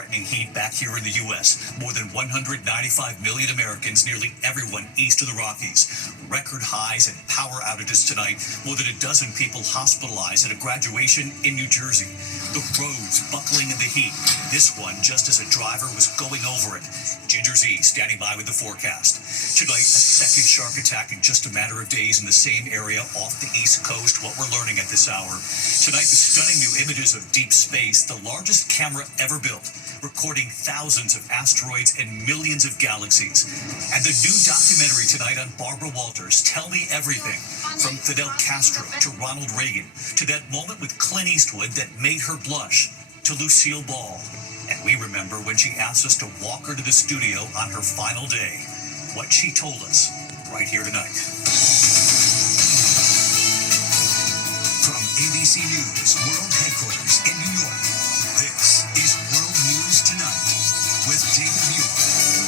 Threatening heat back here in the U.S. More than 195 million Americans, nearly everyone east of the Rockies. Record highs and power outages tonight. More than a dozen people hospitalized at a graduation in New Jersey. The roads buckling in the heat. This one just as a driver was going over it. Ginger Z standing by with the forecast. Tonight, a second shark attack in just a matter of days in the same area off the East Coast. What we're learning at this hour. Tonight, the stunning new images of deep space, the largest camera ever built, recording thousands of asteroids and millions of galaxies. And the new documentary tonight on Barbara Walters, Tell Me Everything, from Fidel Castro to Ronald Reagan, to that moment with Clint Eastwood that made her blush, to Lucille Ball. And we remember when she asked us to walk her to the studio on her final day. What she told us right here tonight. From ABC News World Headquarters in New York, this is World News Tonight with David Muir.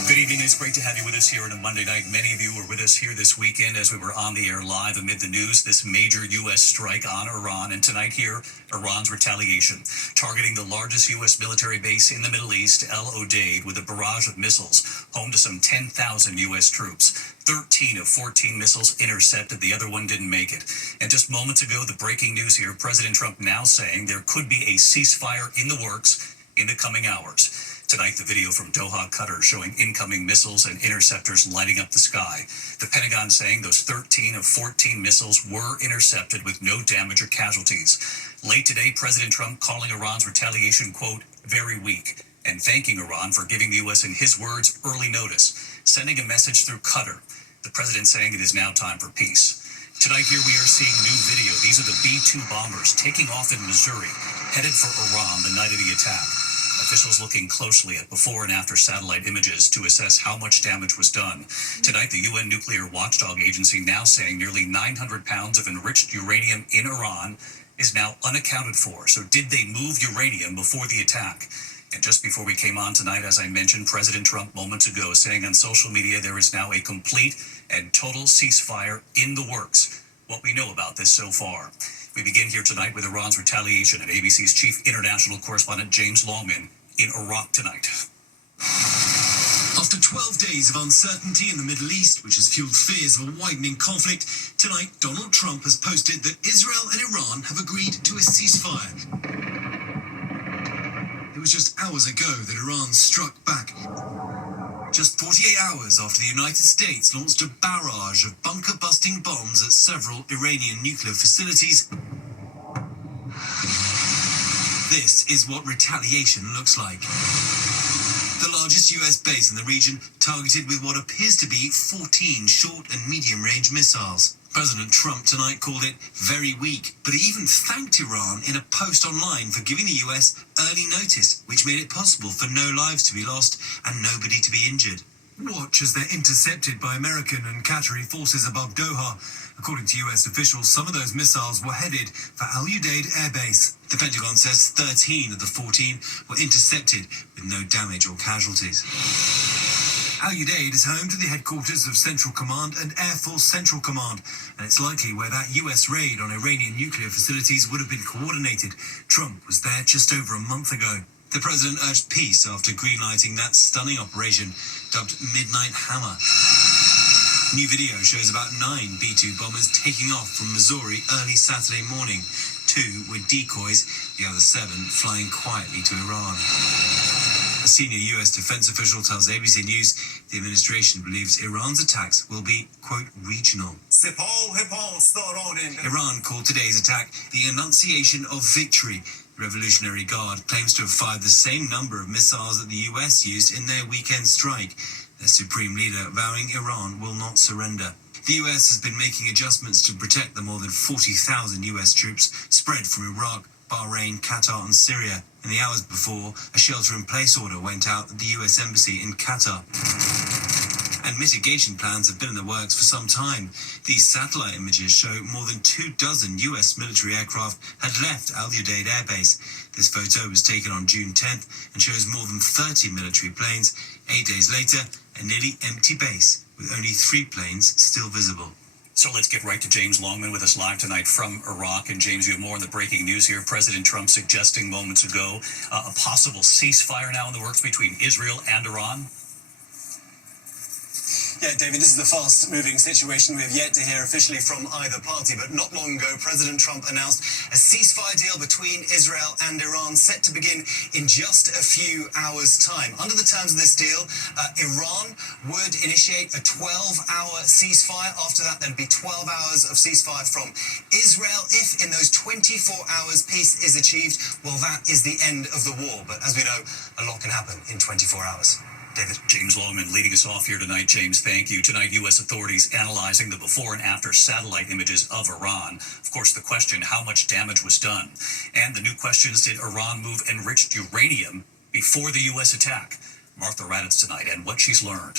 Good evening. It's great to have you with us here on a Monday night. Many of you were with us here this weekend as we were on the air live amid the news, this major U.S. strike on Iran. And tonight here, Iran's retaliation, targeting the largest U.S. military base in the Middle East, El Udeid, with a barrage of missiles, home to some 10,000 U.S. troops. 13 of 14 missiles intercepted. The other one didn't make it. And just moments ago, the breaking news here, President Trump now saying there could be a ceasefire in the works in the coming hours. Tonight, the video from Doha, Qatar, showing incoming missiles and interceptors lighting up the sky. The Pentagon saying those 13 of 14 missiles were intercepted with no damage or casualties. Late today, President Trump calling Iran's retaliation, quote, very weak, and thanking Iran for giving the U.S., in his words, early notice, sending a message through Qatar. The president saying it is now time for peace. Tonight here we are seeing new video. These are the B-2 bombers taking off in Missouri, headed for Iran the night of the attack. Officials looking closely at before and after satellite images to assess how much damage was done. Tonight, the UN Nuclear Watchdog Agency now saying nearly 900 pounds of enriched uranium in Iran is now unaccounted for. So did they move uranium before the attack? And just before we came on tonight, as I mentioned, President Trump moments ago saying on social media there is now a complete and total ceasefire in the works. What we know about this so far. We begin here tonight with Iran's retaliation and ABC's chief international correspondent James Longman in Iraq tonight. After 12 days of uncertainty in the Middle East, which has fueled fears of a widening conflict, tonight Donald Trump has posted that Israel and Iran have agreed to a ceasefire. It was just hours ago that Iran struck back. Just 48 hours after the United States launched a barrage of bunker-busting bombs at several Iranian nuclear facilities. This is what retaliation looks like. The largest US base in the region targeted with what appears to be 14 short and medium-range missiles. President Trump tonight called it very weak, but he even thanked Iran in a post online for giving the US early notice, which made it possible for no lives to be lost and nobody to be injured. Watch as they're intercepted by American and Qatari forces above Doha. According to US officials, some of those missiles were headed for Al Udeid Air Base. The Pentagon says 13 of the 14 were intercepted with no damage or casualties. Al Udeid is home to the headquarters of Central Command and Air Force Central Command, and it's likely where that US raid on Iranian nuclear facilities would have been coordinated. Trump was there just over a month ago. The president urged peace after greenlighting that stunning operation dubbed Midnight Hammer. New video shows about 9 B-2 bombers taking off from Missouri early Saturday morning. 2 were decoys, the other 7 flying quietly to Iran. A senior US defense official tells ABC News the administration believes Iran's attacks will be, quote, regional. Iran called today's attack the Annunciation of Victory. The Revolutionary Guard claims to have fired the same number of missiles that the US used in their weekend strike. Their supreme leader vowing Iran will not surrender. The US has been making adjustments to protect the more than 40,000 US troops spread from Iraq, Bahrain, Qatar and Syria. In the hours before, a shelter-in-place order went out at the US Embassy in Qatar. And mitigation plans have been in the works for some time. These satellite images show more than 24 US military aircraft had left Al Udeid Air Base. This photo was taken on June 10th and shows more than 30 military planes. 8 days later, a nearly empty base with only 3 planes still visible. So let's get right to James Longman with us live tonight from Iraq. And James, you have more on the breaking news here. President Trump suggesting moments ago a possible ceasefire now in the works between Israel and Iran. Yeah, David, this is a fast-moving situation. We have yet to hear officially from either party, but not long ago, President Trump announced a ceasefire deal between Israel and Iran set to begin in just a few hours' time. Under the terms of this deal, Iran would initiate a 12-hour ceasefire. After that, there'd be 12 hours of ceasefire from Israel. If in those 24 hours peace is achieved, well, that is the end of the war. But as we know, a lot can happen in 24 hours. David. James Longman leading us off here tonight. James, thank you. Tonight, U.S. authorities analyzing the before and after satellite images of Iran. Of course, the question, how much damage was done? And the new questions, did Iran move enriched uranium before the U.S. attack? Martha Raddatz tonight and what she's learned.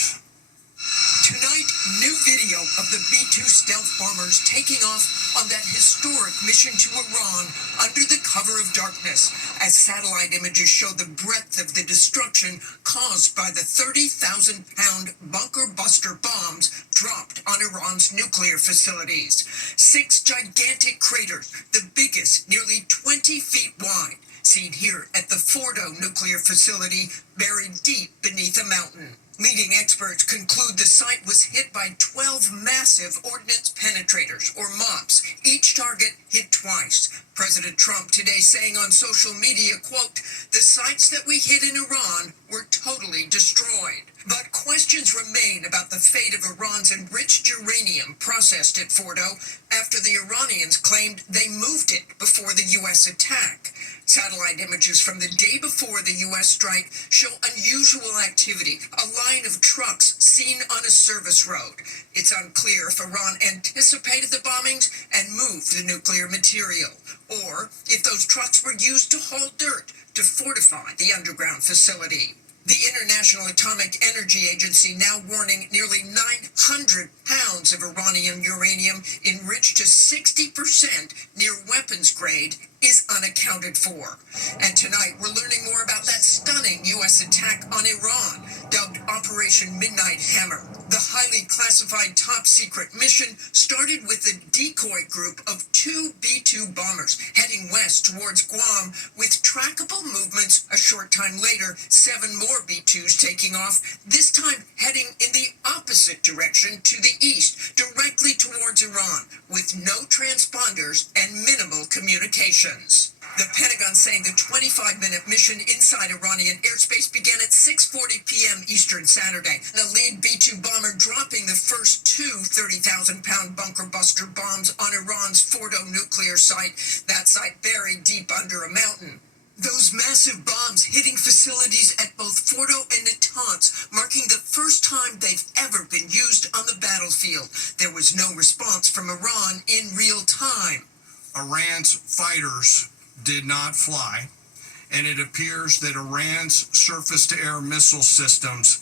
Tonight, new video of the B-2 stealth bombers taking off on that historic mission to Iran under the cover of darkness, as satellite images show the breadth of the destruction caused by the 30,000-pound bunker buster bombs dropped on Iran's nuclear facilities. 6 gigantic craters, the biggest nearly 20 feet wide, seen here at the Fordo nuclear facility buried deep beneath a mountain. Leading experts conclude the site was hit by 12 massive ordnance penetrators, or MOPs. Each target hit twice. President Trump today saying on social media, quote, "The sites that we hit in Iran were totally destroyed." But questions remain about the fate of Iran's enriched uranium processed at Fordo after the Iranians claimed they moved it before the U.S. attack. Satellite images from the day before the U.S. strike show unusual activity, a line of trucks seen on a service road. It's unclear if Iran anticipated the bombings and moved the nuclear material, or if those trucks were used to haul dirt to fortify the underground facility. The International Atomic Energy Agency now warning nearly 900 pounds of Iranian uranium enriched to 60% near weapons grade is unaccounted for. And tonight we're learning more about that stunning U.S. attack on Iran, dubbed Operation Midnight Hammer. The highly classified top-secret mission started with a decoy group of 2 B-2 bombers heading west towards Guam, with trackable movements a short time later, 7 more B-2s taking off, this time heading in the opposite direction to the east, directly towards Iran, with no transponders and minimal communications. The Pentagon saying the 25-minute mission inside Iranian airspace began at 6:40 p.m. Eastern Saturday. The lead B-2 bomber dropping the first 2 30,000-pound bunker buster bombs on Iran's Fordo nuclear site, that site buried deep under a mountain. Those massive bombs hitting facilities at both Fordo and Natanz, marking the first time they've ever been used on the battlefield. There was no response from Iran in real time. Iran's fighters did not fly, and it appears that Iran's surface-to-air missile systems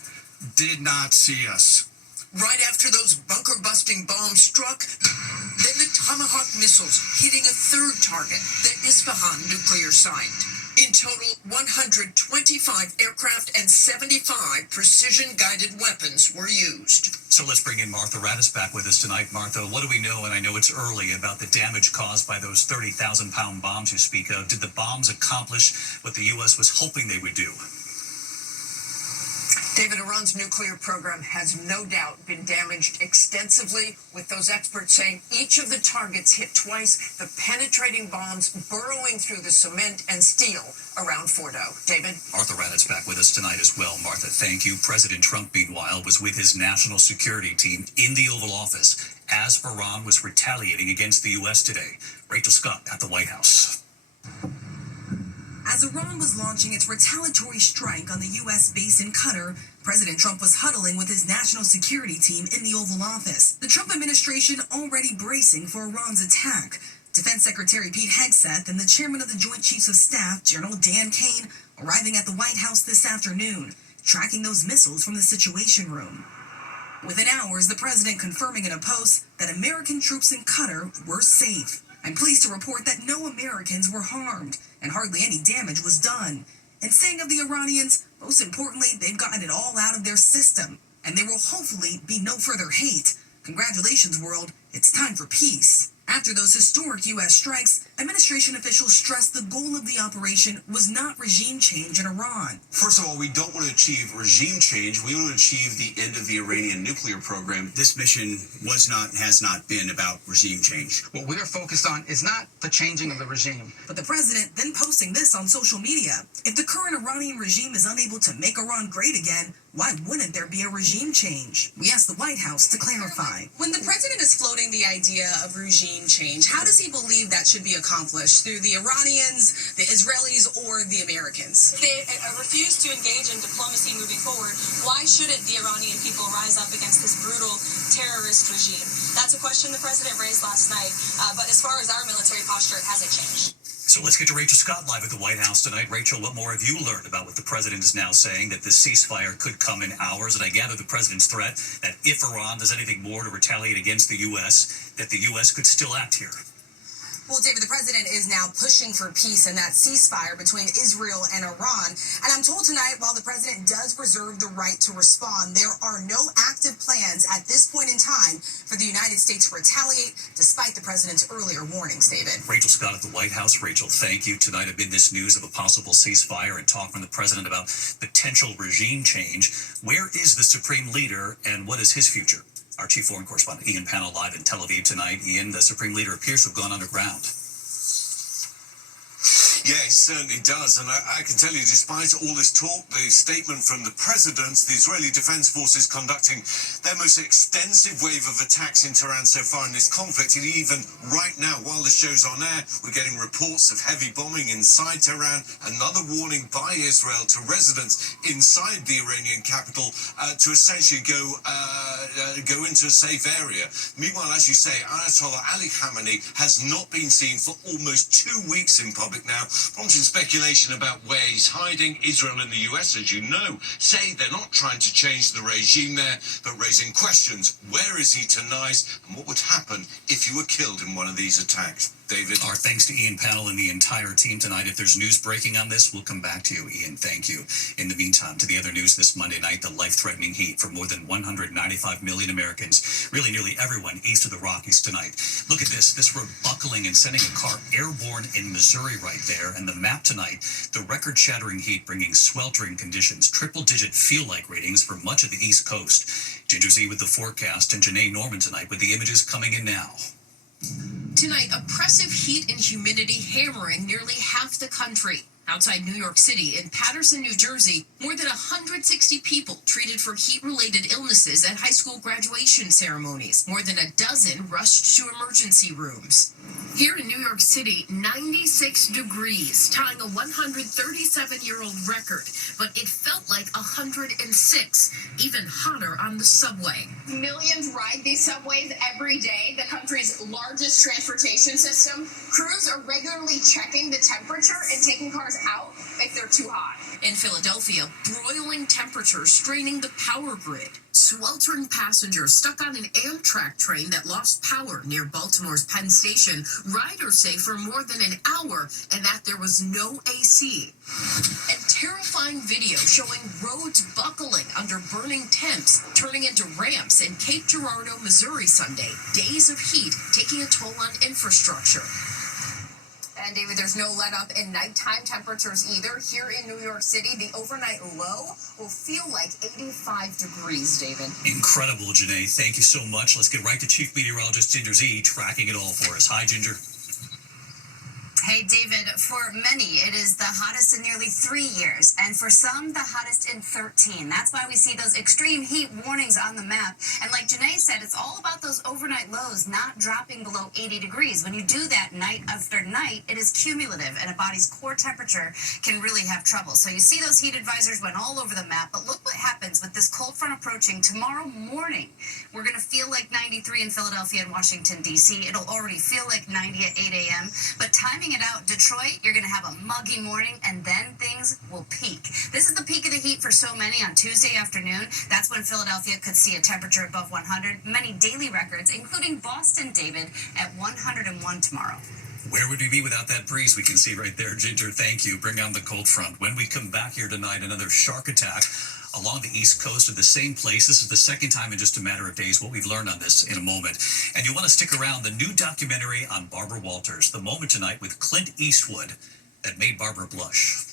did not see us. Right after those bunker-busting bombs struck, then the Tomahawk missiles hitting a third target, the Isfahan nuclear site. In total, 125 aircraft and 75 precision-guided weapons were used. So let's bring in Martha Raddatz back with us tonight. Martha, what do we know, and I know it's early, about the damage caused by those 30,000-pound bombs you speak of? Did the bombs accomplish what the U.S. was hoping they would do? David, Iran's nuclear program has no doubt been damaged extensively, with those experts saying each of the targets hit twice, the penetrating bombs burrowing through the cement and steel around Fordo. David? Martha Raddatz back with us tonight as well. Martha, thank you. President Trump, meanwhile, was with his national security team in the Oval Office as Iran was retaliating against the U.S. today. Rachel Scott at the White House. As Iran was launching its retaliatory strike on the U.S. base in Qatar, President Trump was huddling with his national security team in the Oval Office. The Trump administration already bracing for Iran's attack. Defense Secretary Pete Hegseth and the chairman of the Joint Chiefs of Staff, General Dan Kane, arriving at the White House this afternoon, tracking those missiles from the Situation Room. Within hours, the president confirming in a post that American troops in Qatar were safe. I'm pleased to report that no Americans were harmed and hardly any damage was done. And saying of the Iranians, most importantly, they've gotten it all out of their system, and there will hopefully be no further hate. Congratulations, world. It's time for peace. After those historic U.S. strikes, administration officials stressed the goal of the operation was not regime change in Iran. First of all, we don't want to achieve regime change. We want to achieve the end of the Iranian nuclear program. This mission was not and has not been about regime change. What we're focused on is not the changing of the regime. But the president then posting this on social media. If the current Iranian regime is unable to make Iran great again, why wouldn't there be a regime change? We asked the White House to clarify. When the president is floating the idea of regime change, how does he believe that should be accomplished? Through the Iranians, the Israelis, or the Americans? They refuse to engage in diplomacy moving forward. Why shouldn't the Iranian people rise up against this brutal terrorist regime? That's a question the president raised last night. But as far as our military posture, it hasn't changed. So let's get to Rachel Scott live at the White House tonight. Rachel, what more have you learned about what the president is now saying, that this ceasefire could come in hours? And I gather the president's threat that if Iran does anything more to retaliate against the U.S., that the U.S. could still act here. Well, David, the president is now pushing for peace and that ceasefire between Israel and Iran. And I'm told tonight, while the president does reserve the right to respond, there are no active plans at this point in time for the United States to retaliate, despite the president's earlier warnings, David. Rachel Scott at the White House. Rachel, thank you. Tonight amid this news of a possible ceasefire and talk from the president about potential regime change, where is the supreme leader and what is his future? Our chief foreign correspondent, Ian Pannell, live in Tel Aviv tonight. Ian, the supreme leader appears to have gone underground. Yeah, it certainly does. And I can tell you, despite all this talk, the statement from the president, the Israeli Defense Forces conducting their most extensive wave of attacks in Tehran so far in this conflict. And even right now, while the show's on air, we're getting reports of heavy bombing inside Tehran. Another warning by Israel to residents inside the Iranian capital to essentially go into a safe area. Meanwhile, as you say, Ayatollah Ali Khamenei has not been seen for almost 2 weeks in public now, prompting speculation about where he's hiding. Israel and the US, as you know, say they're not trying to change the regime there, but raising questions. Where is he tonight, and what would happen if you were killed in one of these attacks? David? Our thanks to Ian Pannell and the entire team tonight. If there's news breaking on this, we'll come back to you, Ian. Thank you. In the meantime, to the other news this Monday night, the life-threatening heat for more than 195 million Americans, really nearly everyone east of the Rockies tonight. Look at this. This road buckling and sending a car airborne in Missouri right there. And the map tonight, the record-shattering heat bringing sweltering conditions, triple-digit feel-like ratings for much of the East Coast. Ginger Z with the forecast and Janae Norman tonight with the images coming in now. Tonight, oppressive heat and humidity hammering nearly half the country. Outside New York City, in Paterson, New Jersey, more than 160 people treated for heat-related illnesses at high school graduation ceremonies. More than a dozen rushed to emergency rooms. Here in New York City, 96 degrees, tying a 137-year-old record. But it felt like 106, even hotter on the subway. Millions ride these subways every day, the country's largest transportation system. Crews are regularly checking the temperature and taking cars out if they're too hot. In Philadelphia, broiling temperatures straining the power grid. Sweltering passengers stuck on an Amtrak train that lost power near Baltimore's Penn Station. Riders say for more than an hour and that there was no AC. And terrifying video showing roads buckling under burning temps, turning into ramps in Cape Girardeau, Missouri Sunday. Days of heat taking a toll on infrastructure. And David, there's no let up in nighttime temperatures either. Here in New York City, the overnight low will feel like 85 degrees, David. Incredible, Janae. Thank you so much. Let's get right to Chief Meteorologist Ginger Z tracking it all for us. Hi, Ginger. Hey, David, for many, it is the hottest in nearly 3 years, and for some, the hottest in 13. That's why we see those extreme heat warnings on the map. And like Janae said, it's all about those overnight lows not dropping below 80 degrees. When you do that night after night, it is cumulative, and a body's core temperature can really have trouble. So you see those heat advisories went all over the map, but look what happens with this cold front approaching tomorrow morning. We're going to feel like 93 in Philadelphia and Washington, D.C. It'll already feel like 90 at 8 a.m., but timing it out, Detroit, you're going to have a muggy morning, and then things will peak. This is the peak of the heat for so many on Tuesday afternoon. That's when Philadelphia could see a temperature above 100. Many daily records, including Boston, David, at 101 tomorrow. Where would we be without that breeze we can see right there, Ginger? Thank you. Bring on the cold front. When we come back here tonight, another shark attack along the East Coast of the same place. This is the second time in just a matter of days. What we've learned on this in a moment. And you want to stick around. The new documentary on Barbara Walters, The Moment Tonight with Clint Eastwood, that made Barbara blush.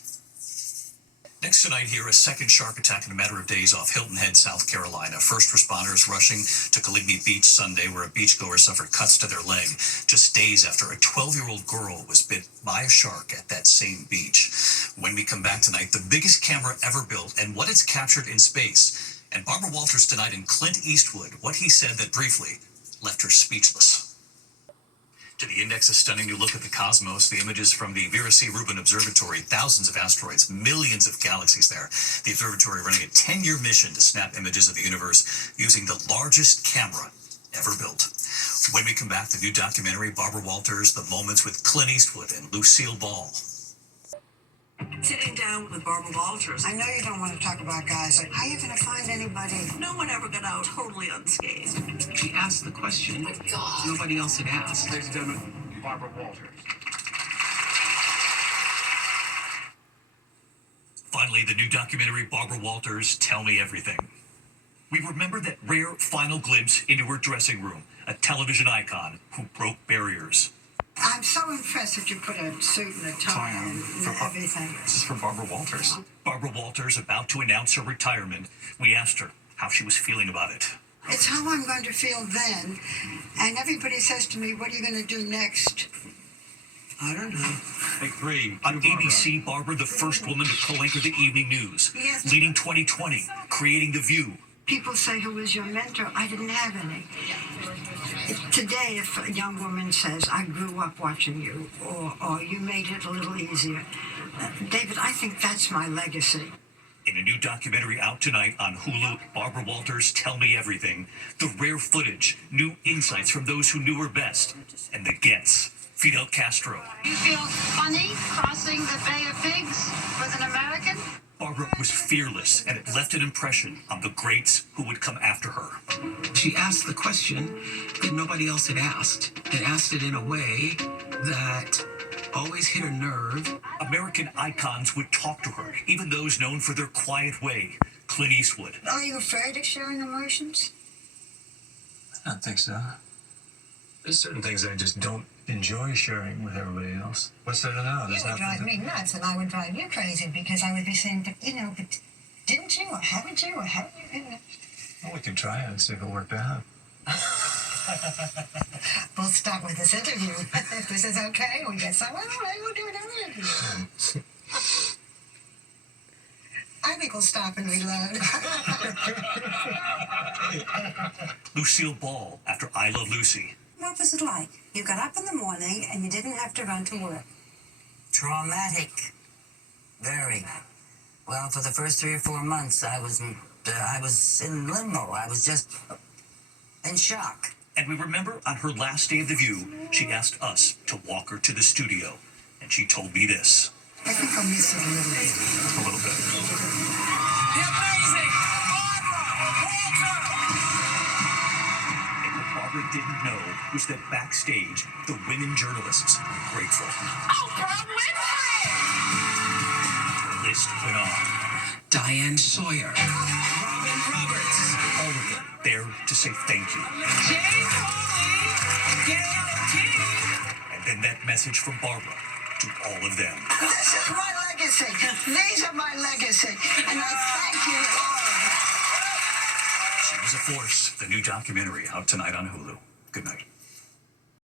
Next tonight here, a second shark attack in a matter of days off Hilton Head, South Carolina. First responders rushing to Caligny Beach Sunday, where a beachgoer suffered cuts to their leg just days after a 12-year-old girl was bit by a shark at that same beach. When we come back tonight, the biggest camera ever built and what it's captured in space. And Barbara Walters tonight and Clint Eastwood, what he said that briefly left her speechless. To the index, a stunning new look at the cosmos, the images from the Vera C. Rubin Observatory, thousands of asteroids, millions of galaxies there. The observatory running a 10-year mission to snap images of the universe using the largest camera ever built. When we come back, the new documentary, Barbara Walters, The Moments with Clint Eastwood and Lucille Ball. Sitting down with Barbara Walters. I know you don't want to talk about guys. How are you going to find anybody? No one ever got out totally unscathed. She asked the question nobody else had asked. Ladies and gentlemen, Barbara Walters. Finally, the new documentary, Barbara Walters, Tell Me Everything. We remember that rare final glimpse into her dressing room, a television icon who broke barriers. I'm so impressed that you put a suit and a tie and everything. This is from Barbara Walters. Barbara Walters about to announce her retirement. We asked her how she was feeling about it. It's how I'm going to feel then. And everybody says to me, what are you going to do next? I don't know. Take three. On ABC, Barbara, the first woman to co-anchor the evening news, leading 2020, creating The View. People say, who was your mentor? I didn't have any. Today, if a young woman says, I grew up watching you, or you made it a little easier, David, I think that's my legacy. In a new documentary out tonight on Hulu, Barbara Walters, Tell Me Everything, the rare footage, new insights from those who knew her best, and the gets. Fidel Castro. You feel funny crossing the Bay of Pigs with an American? Barbara was fearless, and it left an impression on the greats who would come after her. She asked the question that nobody else had asked, and asked it in a way that always hit a nerve. American icons would talk to her, even those known for their quiet way. Clint Eastwood. Are you afraid of sharing emotions? I don't think so. There's certain things I just don't enjoy sharing with everybody else. What's there to know? You would drive me nuts, and I would drive you crazy because I would be saying, but didn't you, or haven't you, or haven't you? Well, we could try it and see if it worked out. We'll start with this interview. If this is okay, we get somewhere, we'll do another interview. I think we'll stop and reload. Lucille Ball after I Love Lucy. What was it like? You got up in the morning and you didn't have to run to work. Traumatic. Very. Well, for the first 3 or 4 months, I was in limbo. I was just in shock. And we remember on her last day of The View, she asked us to walk her to the studio. And she told me this. I think I'll miss it a little bit. A little bit. The amazing Barbara Walters! And what Barbara didn't know was that backstage, the women journalists were grateful. Oprah Winfrey! The list went on. Diane Sawyer. Robin Roberts. All of them there to say thank you. Jane Pauley. Gayle King. And then that message from Barbara to all of them. This is my legacy. These are my legacy. And I thank you all. She was a force. The new documentary out tonight on Hulu. Good night.